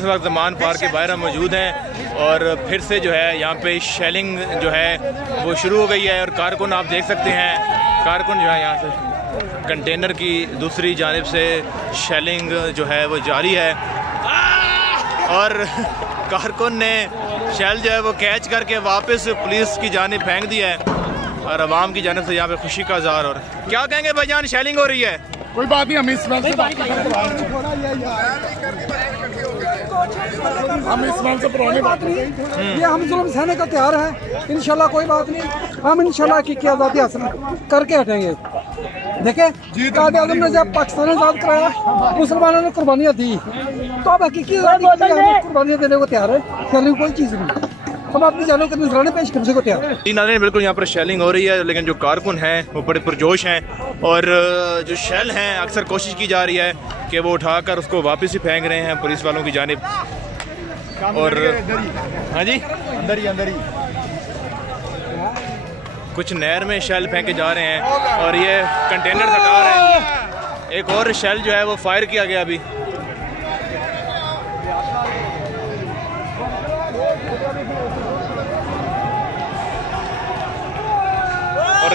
इस वक्त ज़मान पार्क के बाहर हम मौजूद हैं और फिर से जो है यहाँ पे शेलिंग जो है वो शुरू हो गई है और कारकुन आप देख सकते हैं, कारकुन जो है यहाँ से कंटेनर की दूसरी जानिब से शेलिंग जो है वो जारी है और कारकुन ने शेल जो है वो कैच करके वापस पुलिस की जानिब फेंक दिया है और आवाम की जानिब से यहाँ पे खुशी का इज़हार हो रहा है। क्या कहेंगे भाईजान, शेलिंग हो रही है? कोई बात नहीं, हम इस वक्त से पुरानी बात नहीं, ये हम जुल्म सहने का तैयार है इंशाल्लाह, कोई बात नहीं, हम इंशाल्लाह की आज़ादी हासिल करके हटेंगे। देखे कायदे आज़म ने जब पाकिस्तान आज़ाद कराया मुसलमानों ने कुर्बानियाँ दी, तो अब हकीकी आज़ादी कुर्बानियाँ देने को तैयार है, शेलिंग कोई चीज़ नहीं, हम अपनी जानों के नजराने पेश करने को तैयार हैं। नाज़रीन बिल्कुल यहाँ पर शेलिंग हो रही है, लेकिन जो कारकुन हैं वो बड़े पुरजोश हैं और जो शेल हैं अक्सर कोशिश की जा रही है कि वो उठाकर उसको वापस ही फेंक रहे हैं पुलिस वालों की जानिब। और हाँ जी, अंदर ही कुछ नहर में शेल फेंके जा रहे हैं और ये कंटेनर हटा रहे हैं। एक और शेल जो है वो फायर किया गया अभी। और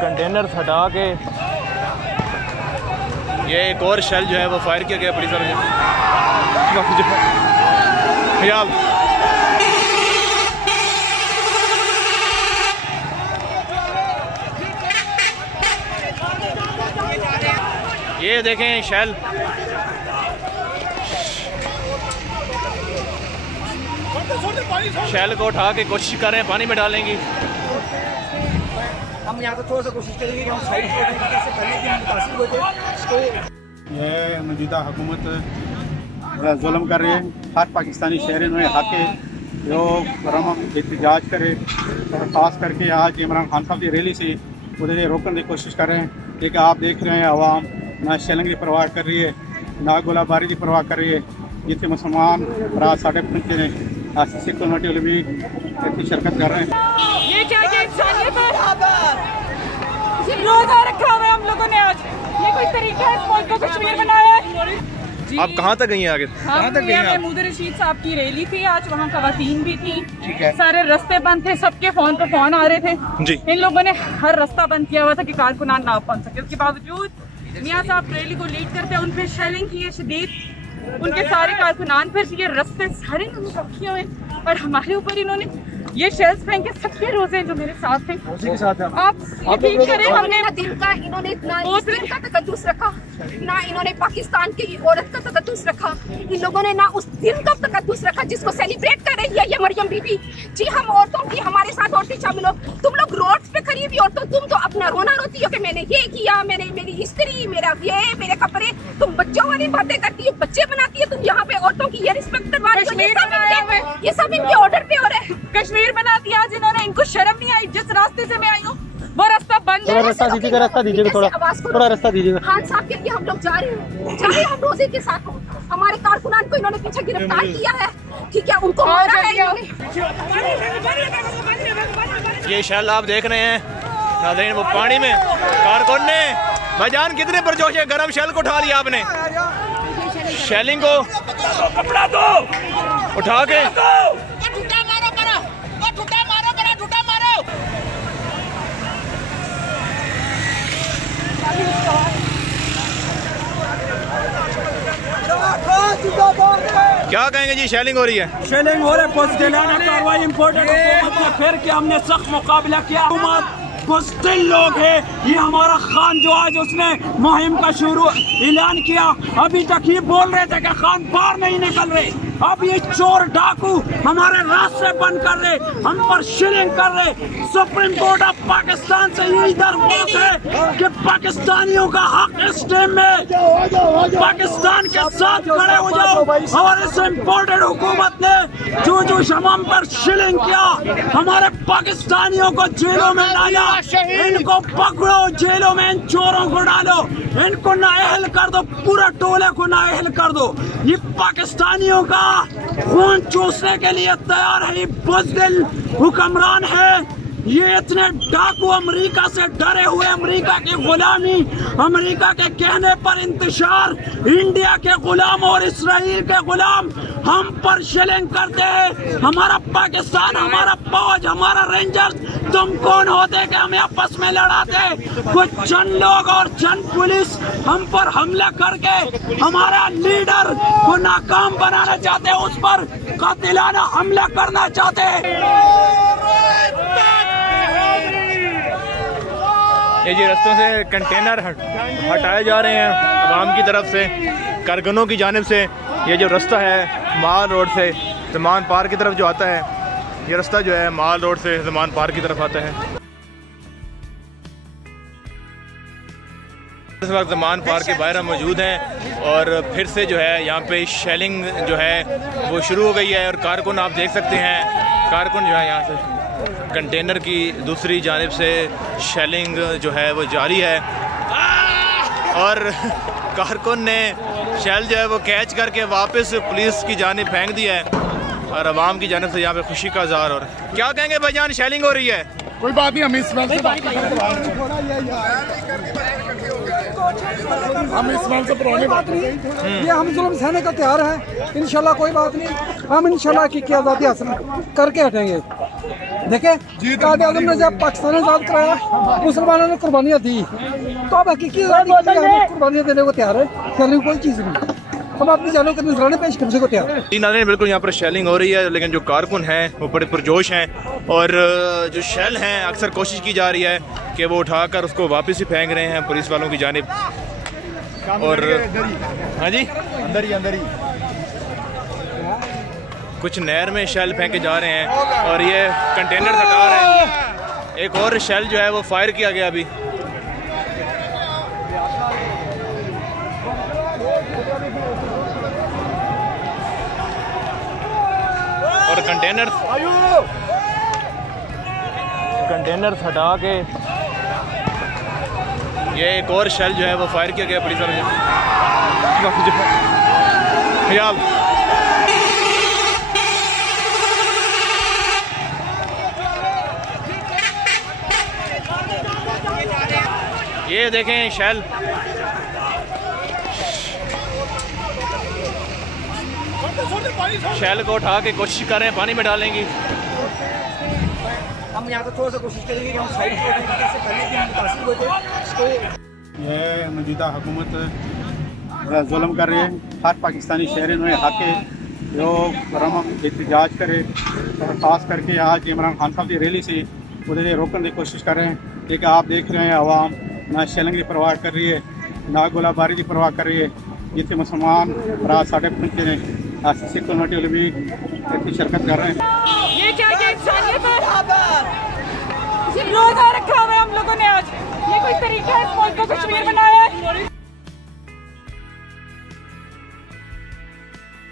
कंटेनर्स हटा के ये एक और शेल जो है वो फायर किया गया पुलिस वालों ये देखें शेल। शेल को उठा के कोशिश कर रहे हैं पानी में डालेंगी। हम यहाँ तो थोड़ा सा कोशिश करेंगे कि हम साइड से पहले कि हम मुतासिर हो जाए। ये मौजूदा हुकूमत जुल्म कर रही है, हर पाकिस्तानी शहरी में हक है जो एहतजाज करे और ख़ास करके आज इमरान खान साहब की रैली से उन्हें रोकने की कोशिश कर रहे हैं। लेकिन आप देख रहे हैं आवाम ना शेलिंग की परवाह कर रही है ना गोलाबारी की परवाह कर रही है। जितने मुसलमान रात 5:30 ने सिख कम्युनिटी वाले भी इतनी शिरकत कर रहे हैं। ये क्या इंसानियत है, रोज़ा रखा हुआ है हम लोगों ने आज, ये कोई तरीका है इस मुल्क को कश्मीर बनाया है। आप कहाँ तक गई हैं आगे? कहाँ तक गई हैं? महमूद रशीद साहब की रैली थी आज, वहाँ खवातीन भी थी, सारे रास्ते बंद थे, सबके फोन पे फोन आ रहे थे जी। इन लोगों ने हर रास्ता बंद किया हुआ था कि कारकुनान ना पहुँच सके। उसके बावजूद मियाँ साहब रैली को लीड करते हैं, उन पे शेलिंग की है शदीद, उनके सारे कारकुनान पर ये रास्ते सारे इन्होंने रखे हुए और हमारे ऊपर इन्होंने ये शेल्स फेंके। सबके रोजे जो मेरे साथ थे आप यकीन करें, हमने दिन का इन्होंने ना दिन का तकद्दुस रखा, ना इन्होंने पाकिस्तान की औरत का तकद्दुस रखा, इन लोगों ने ना उस दिन का तकद्दुस रखा जिसको सेलिब्रेट कर रही है ये मरियम बीबी जी। हम औरतों की, हमारे साथ औरतें शामिल हो, तुम लोग रोड पे खड़ी हुई औरतों, तुम तो अपना रोना रोती हो कि मैंने ये किया, मैंने मेरी स्त्री, मेरा ये, मेरे कपड़े, तुम बच्चों वाली बातें करती हो, बच्चे बनाती है, तुम यहाँ पे औरतों की ये रिस्पेक्ट करवा रही हो। ये सब इनके ऑर्डर पे हो रहा है। कश्मीर बना दिया जिन्होंने, इनको शर्म नहीं आई। जिस रास्ते से मैं आई हूँ वो रास्ता बंद है। रास्ता दीजिएगा, थोड़ा रास्ता दीजिएगा। खान साहब के लिए हम लोग जा रहे हैं, हम रोजे के साथ हो। हमारे कारकुनान को इन्होंने पीछे गिरफ्तार किया है, ठीक है, उनको मारा है इन्होंने। ये शेल आप देख रहे हैं नाज़रीन, वो पानी में कारकुन ने भाईजान कितने पुरजोश है, गरम शेल को उठा लिया आपने, शेलिंग को कपड़ा दो उठा के क्या कहेंगे जी? शेलिंग हो रही है, शेलिंग हो रहा है, बुज़दिलाना कार्रवाई इम्पोर्टेड हुकूमत ने फिर कि हमने सख्त मुकाबला किया। बुज़दिल लोग है ये, हमारा खान जो आज उसने मुहिम का शुरू ऐलान किया, अभी तक ये बोल रहे थे कि खान बाहर नहीं निकल रहे, अब ये चोर डाकू हमारे रास्ते बंद कर रहे, हम पर शेलिंग कर रहे। सुप्रीम कोर्ट ऑफ पाकिस्तान से यही दरख्वास्त है कि पाकिस्तानियों का हक इस टाइम में पाकिस्तान के साथ खड़े हो जाओ। और इस इम्पोर्टेड हुकूमत ने जो शमाम पर शेलिंग किया, हमारे पाकिस्तानियों को जेलों में डाला, इनको पकड़ो, जेलों में इन चोरों को डालो, इनको नाअहल कर दो, पूरा टोले को नाअहल कर दो। ये पाकिस्तानियों का खून चूसने के लिए तैयार है, ये बुज़दिल हुक्मरान है, ये इतने डाकू अमेरिका से डरे हुए, अमेरिका की गुलामी, अमेरिका के कहने पर इंतशार, इंडिया के गुलाम और इसराइल के गुलाम हम पर शेलिंग करते हैं। हमारा पाकिस्तान, हमारा फौज, हमारा रेंजर्स, तुम कौन होते कि हमें आपस में लड़ाते? कुछ चंद लोग और चंद पुलिस हम पर हमला करके हमारा लीडर को नाकाम बनाना चाहते हैं, उस पर कातिलाना हमला करना चाहते हैं। ये जी रस्तों से कंटेनर हटाए जा रहे हैं अवाम की तरफ से, कारकुनों की जानिब से। ये जो रास्ता है माल रोड से ज़मान पार्क की तरफ जो आता है, ये रास्ता जो है माल रोड से ज़मान पार्क की तरफ आता है। इस वक्त ज़मान पार्क के बाहर हम मौजूद हैं और फिर से जो है यहाँ पे शेलिंग जो है वो शुरू हो गई है और कारकुन आप देख सकते हैं, कारकुन जो है यहाँ से कंटेनर की दूसरी जानिब से शेलिंग जो है वो जारी है और कारकुन ने शेल जो है वो कैच करके वापस पुलिस की जानिब फेंक दिया है और अवाम की जानिब से यहाँ पे खुशी का इज़हार हो रहा है। क्या कहेंगे भाईजान, शेलिंग हो रही है? कोई बात नहीं, हम इस स्मेल से पुरानी बात नहीं, ये हम जुल्म सहने का तैयार है। इंशाल्लाह कोई बात नहीं, हम इंशाल्लाह की आज़ादी हासिल करके हटेंगे। देखे कायदे आज़म ने जब पाकिस्तान आज़ाद कराया, मुसलमानों ने कुर्बानियाँ दी, तो अब हकीकी आज़ादी के लिए हम कुर्बानियाँ देने को तैयार है। शेलिंग कोई चीज़ नहीं, हम अपनी जानों के नजराने पेश करने को तैयार है। जी नाज़रीन, बिल्कुल यहाँ पर शेलिंग हो रही है, लेकिन जो कारकुन हैं वो बड़े पुरजोश हैं और जो शेल हैं अक्सर कोशिश की जा रही है कि वो उठाकर उसको वापस ही फेंक रहे हैं पुलिस वालों की जानिब। और हाँ जी, अंदर ही कुछ नहर में शेल फेंके जा रहे हैं और ये कंटेनर हटा रहे हैं। एक और शेल जो है वो फायर किया गया अभी। और कंटेनर हटा के ये एक और शेल जो है वो फायर किया गया पुलिस वालों ये देखें शेल। शेल को उठा के कोशिश कर रहे हैं पानी में डालेंगी। हम यहाँ तो थोड़ा सा कोशिश करेंगे कि हम साइड से पहले कि हम मुतासिर हो जाए। यह मौजूदा हुकूमत जुल्म कर रही है, हर पाकिस्तानी शहरी में हक है जो एहतजाज करे और ख़ास करके आज इमरान खान साहब की रैली से उन्हें रोकने की कोशिश कर रहे हैं। लेकिन आप देख रहे हैं आवाम ना शेलिंग की परवाह कर रही है, ना गोलाबारी की परवाह कर रही है। जितने मुसलमान रात साढ़े पहुँचे हैं, सिख कम्युनिटी वाले भी इतनी शिरकत कर रहे हैं। ये क्या इंसानियत है? रोजा रखा हुआ है हम लोगों ने आज। ये कोई तरीका है इस मुल्क को कश्मीर बना